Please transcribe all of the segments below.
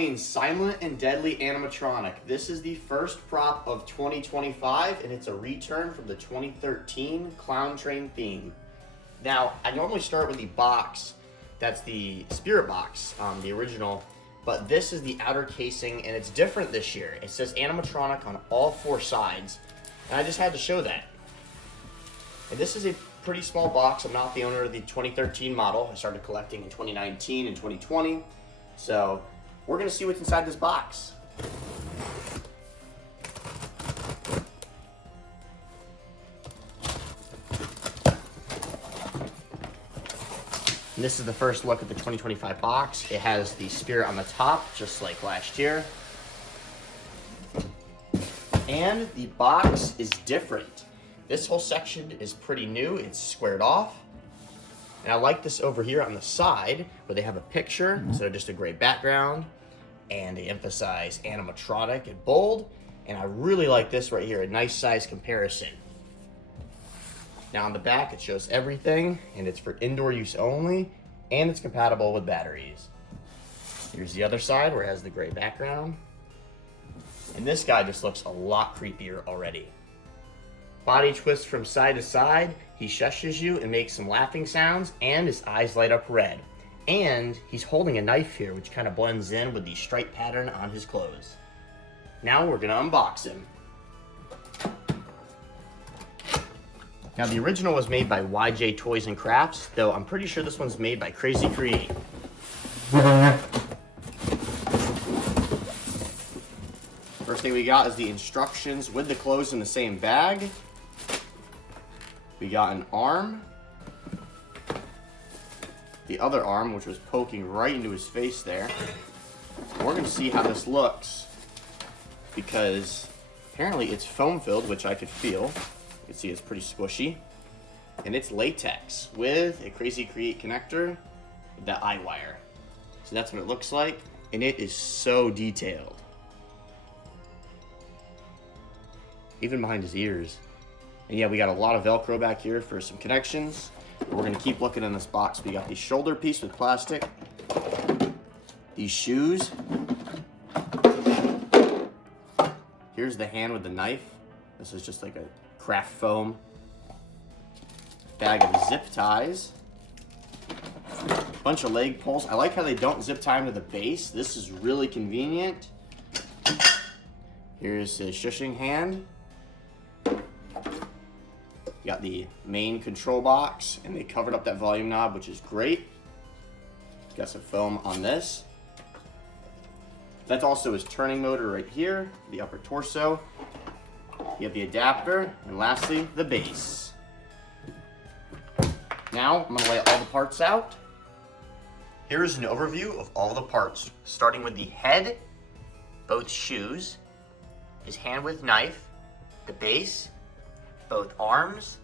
Halloween's Silent and Deadly Animatronic. This is the first prop of 2025, and it's a return from the 2013 Clown Train theme. Now, I normally start with the box. That's the spirit box, the original. But this is the outer casing, and it's different this year. It says animatronic on all four sides, and I just had to show that. And this is a pretty small box. I'm not the owner of the 2013 model. I started collecting in 2019 and 2020. So we're gonna see what's inside this box. And this is the first look at the 2025 box. It has the spirit on the top, just like last year. And the box is different. This whole section is pretty new. It's squared off. And I like this over here on the side where they have a picture instead of just a gray background. And they emphasize animatronic in bold. And I really like this right here, a nice size comparison. Now on the back, it shows everything, and it's for indoor use only, and it's compatible with batteries. Here's the other side where it has the gray background. And this guy just looks a lot creepier already. Body twists from side to side, he shushes you and makes some laughing sounds, and his eyes light up red. And he's holding a knife here, which kind of blends in with the stripe pattern on his clothes. Now we're gonna unbox him. Now the original was made by YJ Toys and Crafts, though I'm pretty sure this one's made by Crazy Create. First thing we got is the instructions with the clothes in the same bag. We got an arm. The other arm, which was poking right into his face there. We're gonna see how this looks, because apparently it's foam filled, which I could feel. You can see it's pretty squishy, and it's latex with a Crazy Create connector with that eye wire. So that's what it looks like, and it is so detailed. Even behind his ears. And yeah, we got a lot of Velcro back here for some connections. But we're gonna keep looking in this box. We got the shoulder piece with plastic, these shoes. Here's the hand with the knife. This is just like a craft foam. Bag of zip ties. Bunch of leg pulls. I like how they don't zip tie them to the base. This is really convenient. Here's his shushing hand. Got the main control box, and they covered up that volume knob, which is great. Got some foam on this. That's also his turning motor right here, the upper torso. You have the adapter, and lastly, the base. Now, I'm gonna lay all the parts out. Here's an overview of all the parts, starting with the head, both shoes, his hand with knife, the base, both arms,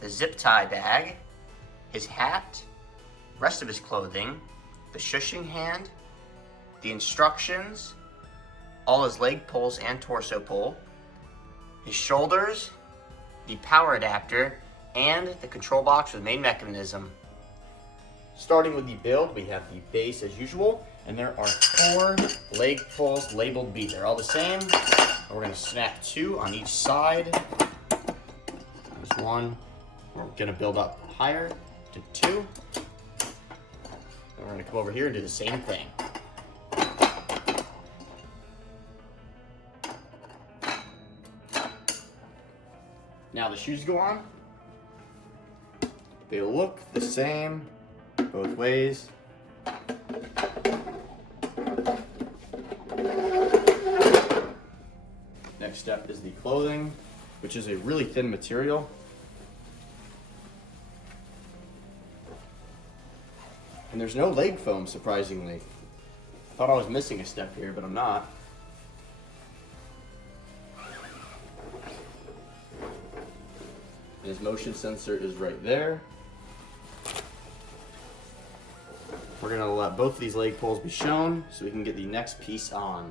the zip tie bag, his hat, rest of his clothing, the shushing hand, the instructions, all his leg pulls and torso pull, his shoulders, the power adapter, and the control box with main mechanism. Starting with the build, we have the base as usual, and there are 4 leg pulls labeled B. They're all the same. And we're gonna snap 2 on each side. There's 1. We're gonna build up higher to 2. And we're gonna come over here and do the same thing. Now the shoes go on. They look the same both ways. Next step is the clothing, which is a really thin material. And there's no leg foam, surprisingly. Thought I was missing a step here, but I'm not. His motion sensor is right there. We're gonna let both of these leg pulls be shown so we can get the next piece on.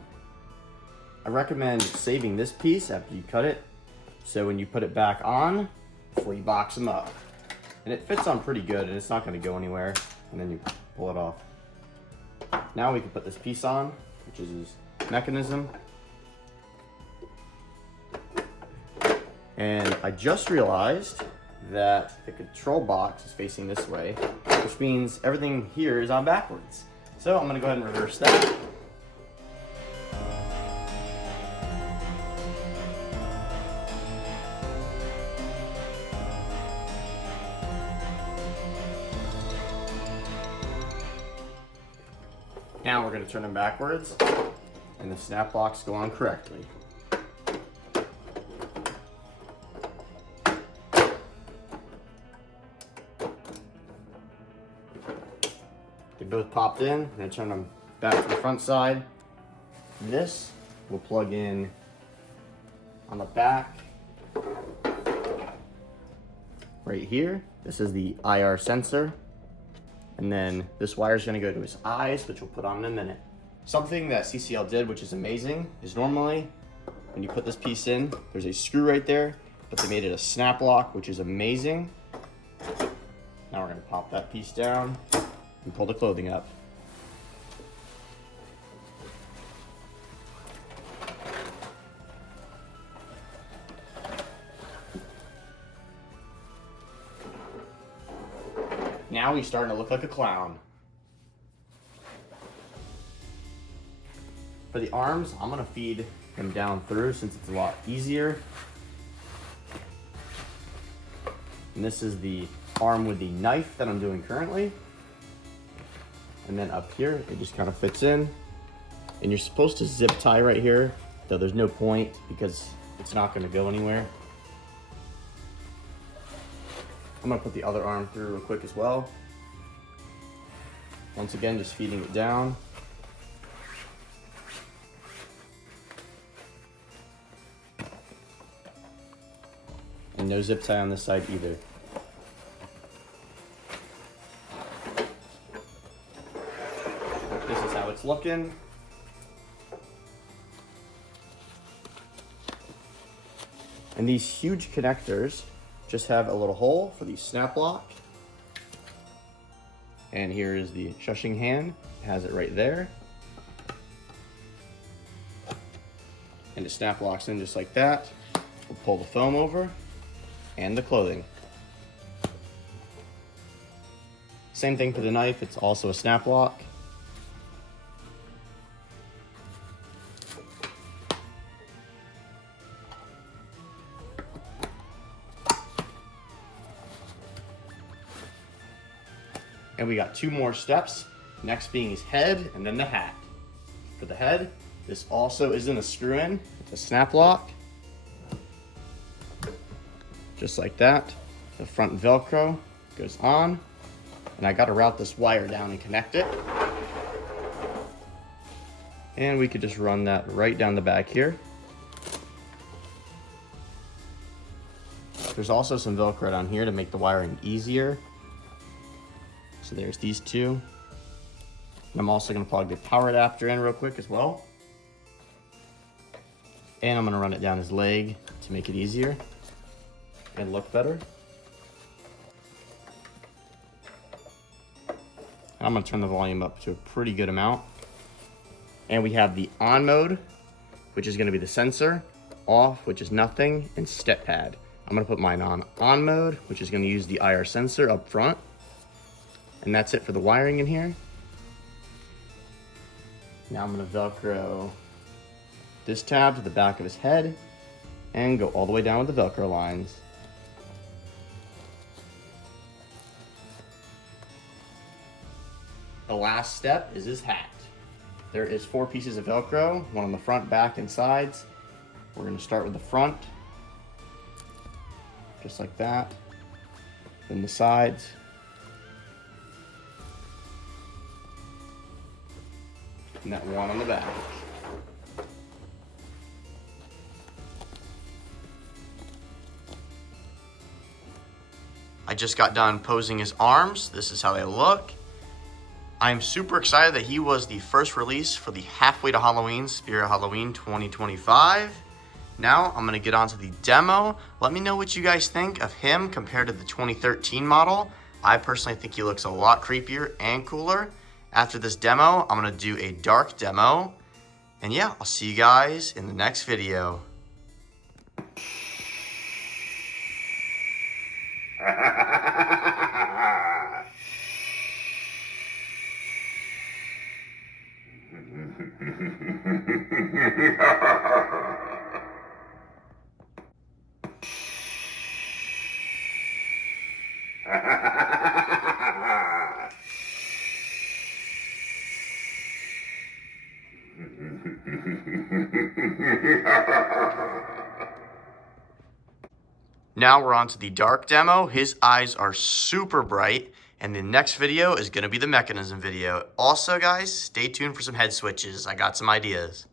I recommend saving this piece after you cut it, so when you put it back on, before you box them up. And it fits on pretty good, and it's not gonna go anywhere, and then you pull it off. Now we can put this piece on. which is his mechanism. And I just realized that the control box is facing this way, which means everything here is on backwards. So I'm gonna go ahead and reverse that. Now we're going to turn them backwards, and the snap locks go on correctly. They both popped in. I'm going to turn them back to the front side. This will plug in on the back right here. This is the IR sensor. And then this wire is going to go to his eyes, which we'll put on in a minute. Something that CCL did, which is amazing, is normally when you put this piece in, there's a screw right there, but they made it a snap lock, which is amazing. Now we're going to pop that piece down and pull the clothing up. Now he's starting to look like a clown. For the arms, I'm gonna feed them down through since it's a lot easier. And this is the arm with the knife that I'm doing currently. And then up here, it just kind of fits in. And you're supposed to zip tie right here, though there's no point because it's not gonna go anywhere. I'm gonna put the other arm through real quick as well. Once again, just feeding it down. And no zip tie on this side either. This is how it's looking. And these huge connectors just have a little hole for the snap lock. And here is the shushing hand. It has it right there. And it snap locks in just like that. We'll pull the foam over and the clothing. Same thing for the knife, it's also a snap lock. And we got two more steps, next being his head and then the hat. For the head, this also isn't a screw-in, it's a snap lock. Just like that. The front Velcro goes on. And I gotta route this wire down and connect it. And we could just run that right down the back here. There's also some Velcro down here to make the wiring easier. So there's these two. And I'm also gonna plug the power adapter in real quick as well. And I'm gonna run it down his leg to make it easier and look better. I'm gonna turn the volume up to a pretty good amount. And we have the on mode, which is gonna be the sensor, off, which is nothing, and step pad. I'm gonna put mine on mode, which is gonna use the IR sensor up front. And that's it for the wiring in here. Now I'm gonna Velcro this tab to the back of his head and go all the way down with the Velcro lines. The last step is his hat. There is 4 pieces of Velcro, one on the front, back, and sides. We're gonna start with the front, just like that. Then the sides. And that one on the back. I just got done posing his arms. This is how they look. I'm super excited that he was the first release for the Halfway to Halloween Spirit Halloween 2025. Now I'm gonna get on to the demo. Let me know what you guys think of him compared to the 2013 model. I personally think he looks a lot creepier and cooler. After this demo, I'm gonna do a dark demo. And yeah, I'll see you guys in the next video. Now we're on to the dark demo. His eyes are super bright, and the next video is gonna be the mechanism video. Also, guys, stay tuned for some head switches. I got some ideas.